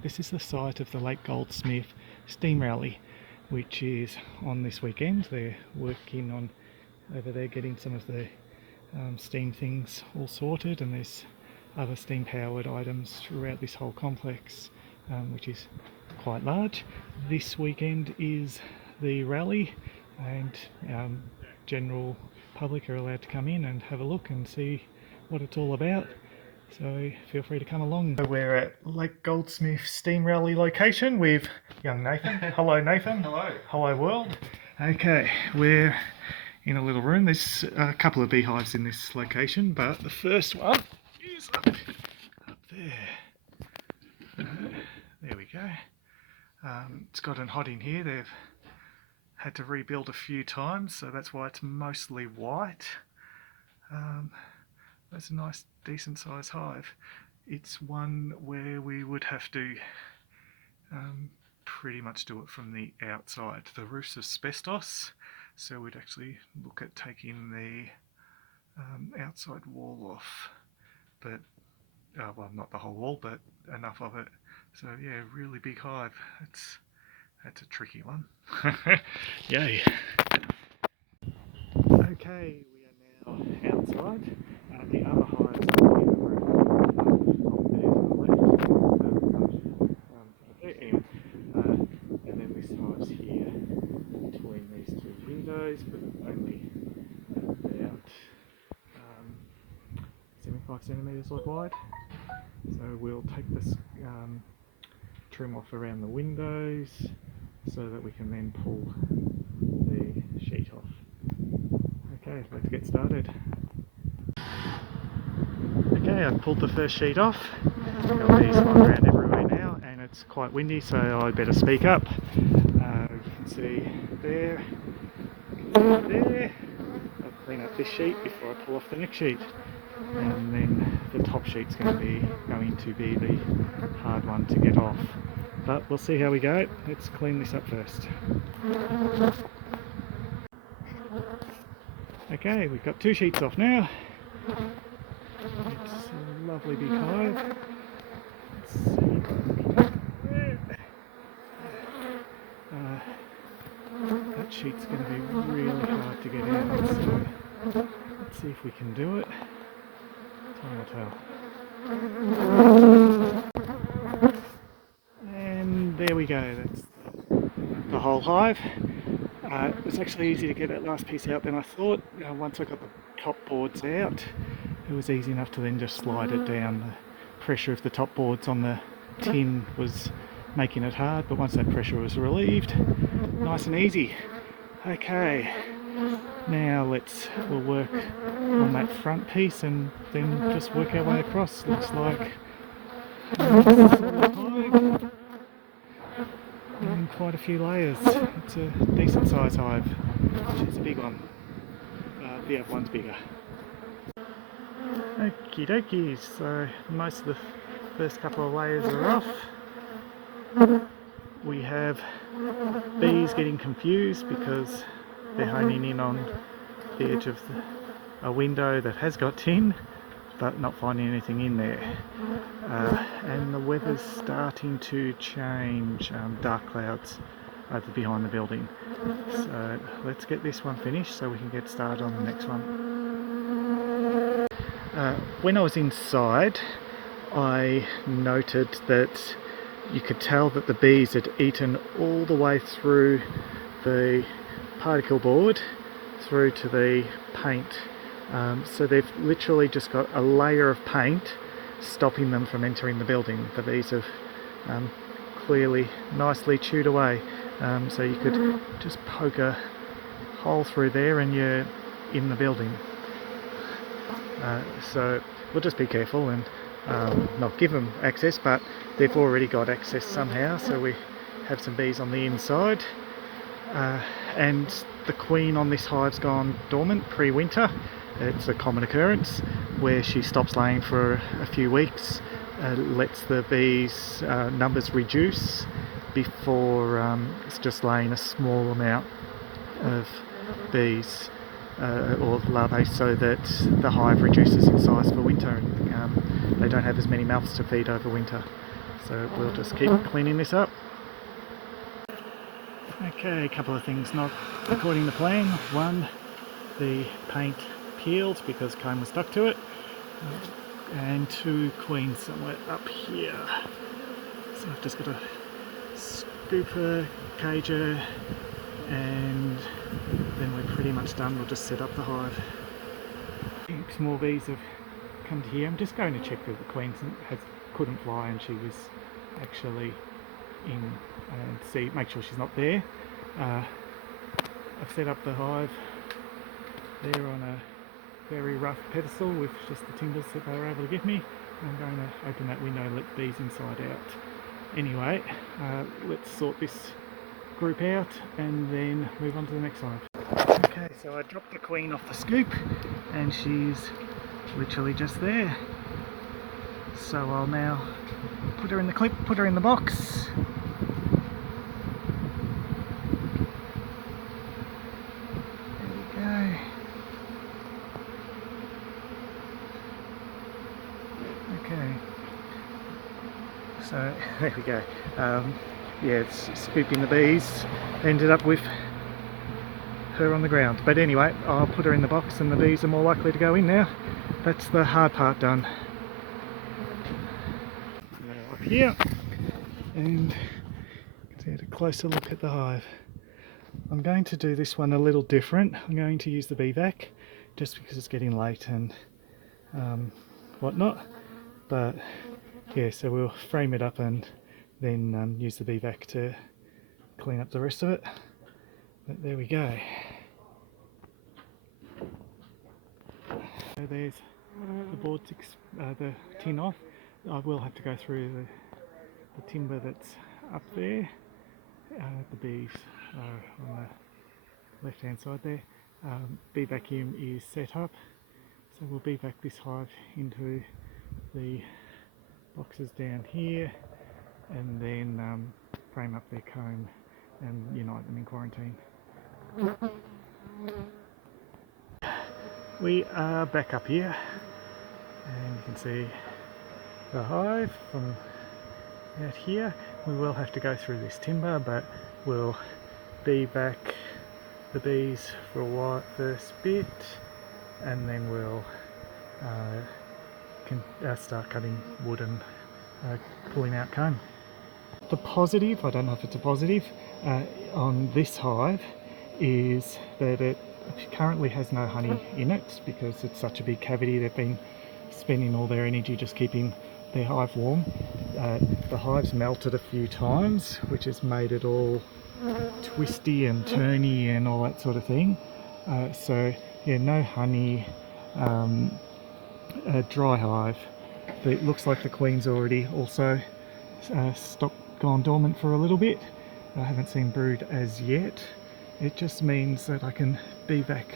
This is the site of the late Goldsmith Steam Rally, which is on this weekend. They're working on over there getting some of the steam things all sorted, and there's other steam powered items throughout this whole complex, which is quite large. This weekend is the rally, and general public are allowed to come in and have a look and see what it's all about. So feel free to come along. So we're at Lake Goldsmith Steam Rally location with young Nathan. Hello Nathan. Hello. Hello world. Okay, we're in a little room. There's a couple of beehives in this location, but the first one is up there. There we go. It's gotten hot in here. They've had to rebuild a few times, so that's why it's mostly white. That's a nice decent sized hive. It's one where we would have to pretty much do it from the outside. The roof's asbestos, so we'd actually look at taking the outside wall off, but well, not the whole wall, but enough of it. So yeah, really big hive. That's a tricky one. Yay. Okay, we are now outside. The other hives are in the room there to the left, and then this hive's here between these two windows, but only about 75 centimetres wide. So we'll take this trim off around the windows so that we can then pull the sheet off. Okay, let's get started. Okay, I've pulled the first sheet off. Got these flying around everywhere now, and it's quite windy, so I better speak up. You can see there, there. I'll clean up this sheet before I pull off the next sheet, and then the top sheet's going to be the hard one to get off. But we'll see how we go. Let's clean this up first. Okay, we've got two sheets off now. It's a lovely big hive. Let's see. That sheet's going to be really hard to get out, so let's see if we can do it. Time will tell. And there we go, that's the whole hive. It was actually easy to get that last piece out than I thought. Once I got the top boards out, it was easy enough to then just slide it down. The pressure of the top boards on the tin was making it hard, but once that pressure was relieved, nice and easy. Okay, now we'll work on that front piece and then just work our way across. Looks like and quite a few layers. It's a decent size hive, which is a big one. The other one's bigger. Okie dokie, so most of the first couple of layers are off. We have bees getting confused because they're honing in on the edge of a window that has got tin, but not finding anything in there. And the weather's starting to change, dark clouds over behind the building. So let's get this one finished so we can get started on the next one. When I was inside, I noted that you could tell that the bees had eaten all the way through the particle board through to the paint. So they've literally just got a layer of paint stopping them from entering the building. The bees have clearly nicely chewed away, so you could just poke a hole through there and you're in the building. So we'll just be careful and not give them access, but they've already got access somehow, so we have some bees on the inside. And the queen on this hive's gone dormant pre-winter. It's a common occurrence where she stops laying for a few weeks, lets the bees' numbers reduce before it's just laying a small amount of bees or larvae, so that the hive reduces in size for winter and they don't have as many mouths to feed over winter. So we'll just keep cleaning this up. Okay, a couple of things not according to plan. One, the paint peeled because comb was stuck to it, and two, queens somewhere up here. So I've just got to scoop her, cage her, and then we're pretty much done. We'll just set up the hive. Some more bees have come to here. I'm just going to check that the queen couldn't fly and she was actually in, and make sure she's not there. I've set up the hive there on a very rough pedestal with just the timbers that they were able to give me. I'm going to open that window and let bees inside out. Anyway, let's sort this group out and then move on to the next hive. Okay, so I dropped the queen off the scoop and she's literally just there. So I'll now put her in the clip, put her in the box. There we go. Okay. So there we go. Yeah, it's scooping the bees. Ended up with her on the ground. But anyway, I'll put her in the box and the bees are more likely to go in now. That's the hard part done. Now up here, and get a closer look at the hive. I'm going to do this one a little different. I'm going to use the bee vac just because it's getting late and whatnot. But yeah, so we'll frame it up and then use the bee vac to clean up the rest of it. But there we go. So there's the board, the tin off. I will have to go through the timber that's up there. The bees are on the left hand side there. Bee vacuum is set up, so we'll bee vac this hive into the boxes down here and then frame up their comb and unite them in quarantine. We are back up here and you can see the hive from out here. We will have to go through this timber, but we'll bee vac the bees for a while first bit and then we'll start cutting wood and pulling out comb. The positive, I don't know if it's a positive, on this hive is that it currently has no honey in it because it's such a big cavity. They've been spending all their energy just keeping their hive warm. The hive's melted a few times, which has made it all twisty and turny and all that sort of thing. So yeah, no honey, a dry hive. It looks like the queen's already also gone dormant for a little bit. I haven't seen brood as yet. It just means that I can bee vac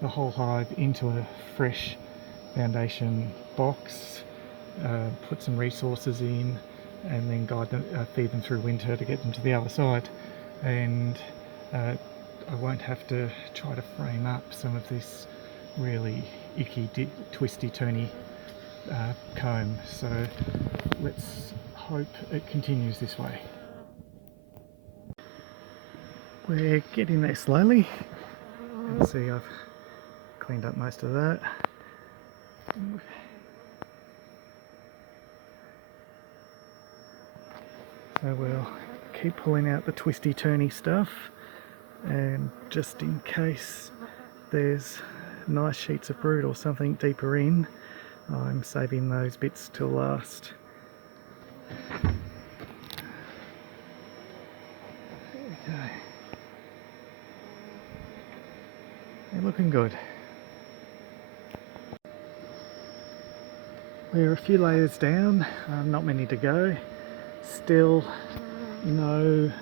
the whole hive into a fresh foundation box, put some resources in, and then guide them, feed them through winter to get them to the other side. And I won't have to try to frame up some of this really icky, twisty, turny comb. So let's hope it continues this way. We're getting there slowly. You can see I've cleaned up most of that. So we'll keep pulling out the twisty turny stuff, and just in case there's nice sheets of brood or something deeper in, I'm saving those bits till last. There we go. They're looking good. We're a few layers down, not many to go. Still no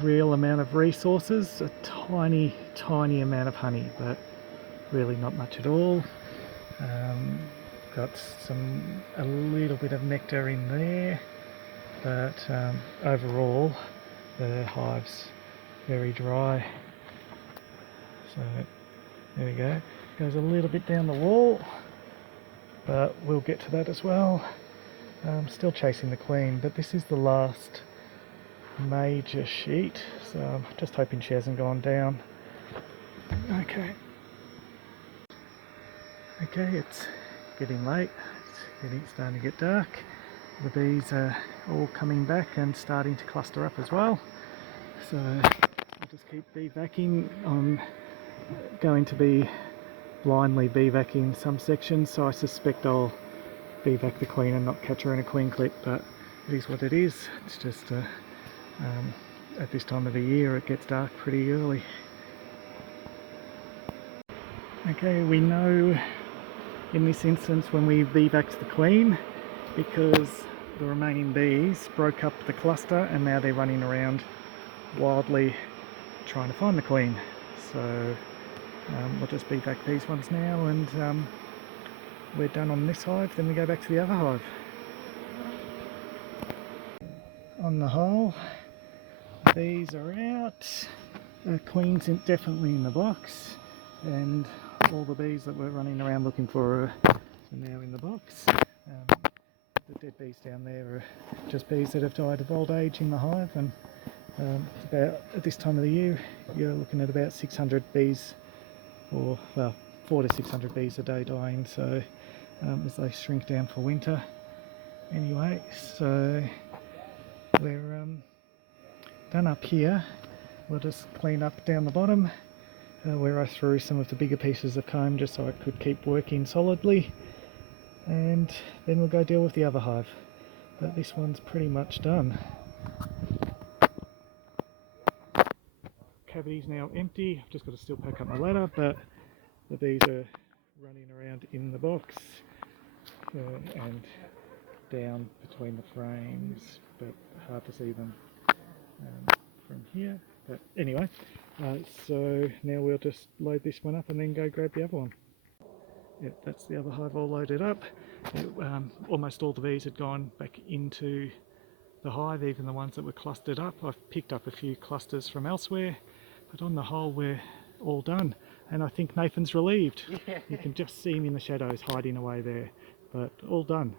real amount of resources, a tiny amount of honey, but really not much at all. Got a little bit of nectar in there, but overall the hive's very dry. So there we go. Goes a little bit down the wall, but we'll get to that as well. Still chasing the queen, but this is the last major sheet, so I'm just hoping she hasn't gone down. Okay, it's getting late, it's starting to get dark. The bees are all coming back and starting to cluster up as well, so I'll just keep bee-vacking. I'm going to be blindly bee-vacking some sections, so I suspect I'll bee-vac the queen and not catch her in a queen clip, but it is what it is. It's just at this time of the year it gets dark pretty early. Okay, we know in this instance when we bee-vacked the queen, because the remaining bees broke up the cluster and now they're running around wildly trying to find the queen. So we'll just bee-vac these ones now, and we're done on this hive, then we go back to the other hive. On the whole, bees are out, the queen's definitely in the box, and all the bees that were running around looking for her are now in the box. The dead bees down there are just bees that have died of old age in the hive, and it's about, at this time of the year, you're looking at about 600 bees, or well, 400 to 600 bees a day dying, so as they shrink down for winter. Anyway, so we're done up here. We'll just clean up down the bottom where I threw some of the bigger pieces of comb just so I could keep working solidly, and then we'll go deal with the other hive. But this one's pretty much done. Cavity's now empty. I've just got to still pack up my ladder, but the bees are running around in the box and down between the frames, but hard to see them from here. But anyway, so now we'll just load this one up and then go grab the other one. Yep, that's the other hive all loaded up. Almost all the bees had gone back into the hive, even the ones that were clustered up. I've picked up a few clusters from elsewhere, but on the whole we're all done, and I think Nathan's relieved. Yeah. You can just see him in the shadows hiding away there, but all done.